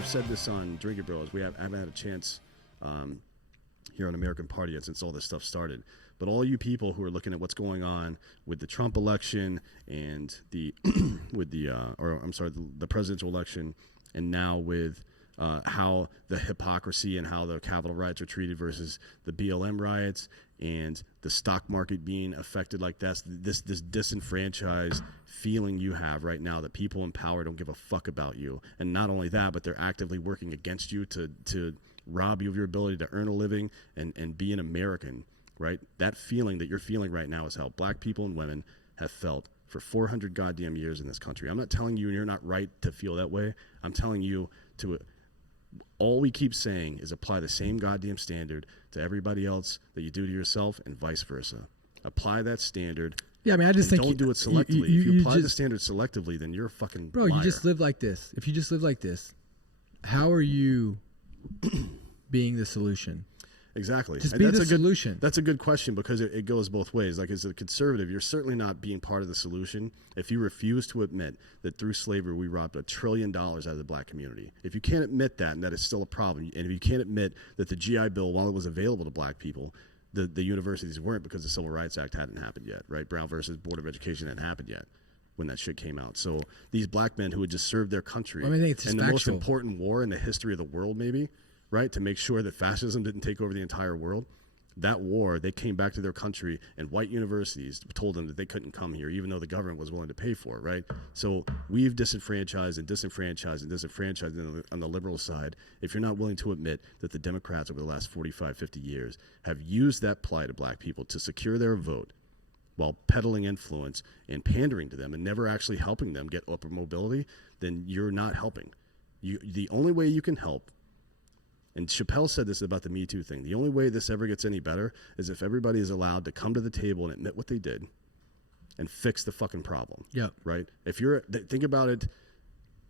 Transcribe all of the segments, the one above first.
I've said this on Drinkin Bros. I haven't had a chance here on American Party yet since all this stuff started. But all you people who are looking at what's going on with the Trump election and the the presidential election, and now with how the hypocrisy and how the Capitol riots are treated versus the BLM riots, and the stock market being affected like this disenfranchised feeling you have right now that people in power don't give a fuck about you. And not only that, but they're actively working against you to rob you of your ability to earn a living and be an American, right? That feeling that you're feeling right now is how black people and women have felt for 400 goddamn years in this country. I'm not telling you you're not right to feel that way. I'm telling you to... All we keep saying is apply the same goddamn standard to everybody else that you do to yourself, and vice versa. Apply that standard. Yeah, I mean, I just think don't do it selectively. If you apply the standard selectively, then you're a fucking liar. You just live like this. If you just live like this, how are you being the solution? Exactly. Just be the solution. That's a good question, because it goes both ways. Like, as a conservative, you're certainly not being part of the solution if you refuse to admit that through slavery we robbed $1 trillion out of the black community. If you can't admit that, and that it's still a problem, and if you can't admit that the GI Bill, while it was available to black people, the universities weren't, because the Civil Rights Act hadn't happened yet, right? Brown versus Board of Education hadn't happened yet when that shit came out. So these black men who had just served their country in the most important war in the history of the world, maybe, right, to make sure that fascism didn't take over the entire world. That war, they came back to their country, and white universities told them that they couldn't come here, even though the government was willing to pay for it, right? So we've disenfranchised on the liberal side. If you're not willing to admit that the Democrats over the last 45, 50 years have used that plight of black people to secure their vote while peddling influence and pandering to them and never actually helping them get upper mobility, then you're not helping. The only way you can help, and Chappelle said this about the Me Too thing, the only way this ever gets any better is if everybody is allowed to come to the table and admit what they did and fix the fucking problem. Yeah. Right? Think about it.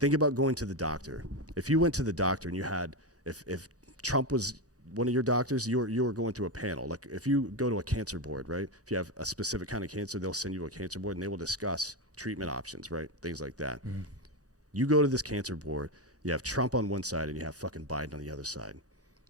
Think about going to the doctor. If you went to the doctor and you had, if Trump was one of your doctors, you were going through a panel. Like, if you go to a cancer board, right? If you have a specific kind of cancer, they'll send you to a cancer board and they will discuss treatment options, right? Things like that. Mm-hmm. You go to this cancer board, you have Trump on one side and you have fucking Biden on the other side.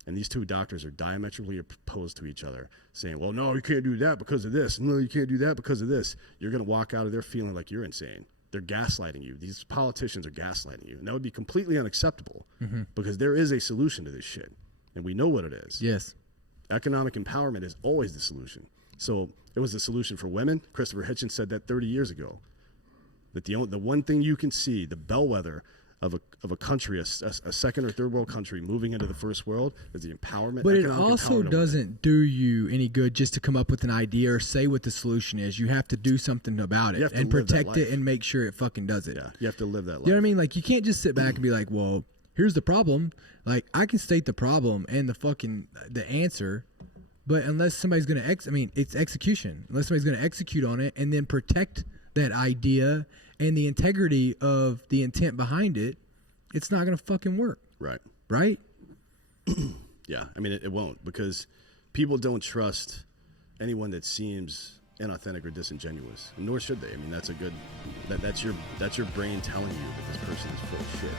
And these two doctors are diametrically opposed to each other, saying, well, no, you can't do that because of this. No, you can't do that because of this. You're going to walk out of there feeling like you're insane. They're gaslighting you. These politicians are gaslighting you. And that would be completely unacceptable, because there is a solution to this shit. And we know what it is. Yes. Economic empowerment is always the solution. So it was the solution for women. Christopher Hitchens said that 30 years ago. That the one thing you can see, the bellwether of a country, a second or third world country moving into the first world, is the empowerment. But it also doesn't do you any good just to come up with an idea or say what the solution is. You have to do something about it and protect it and make sure it fucking does it. Yeah, you have to live that life. You know what I mean? Like, you can't just sit back and be like, well, here's the problem. Like, I can state the problem and the answer, but unless somebody's going to it's execution. Unless somebody's going to execute on it and then protect that idea and the integrity of the intent behind it, it's not going to fucking work. Right. Right? Yeah. I mean, it won't, because people don't trust anyone that seems inauthentic or disingenuous, nor should they. I mean, that's your brain telling you that this person is full of shit.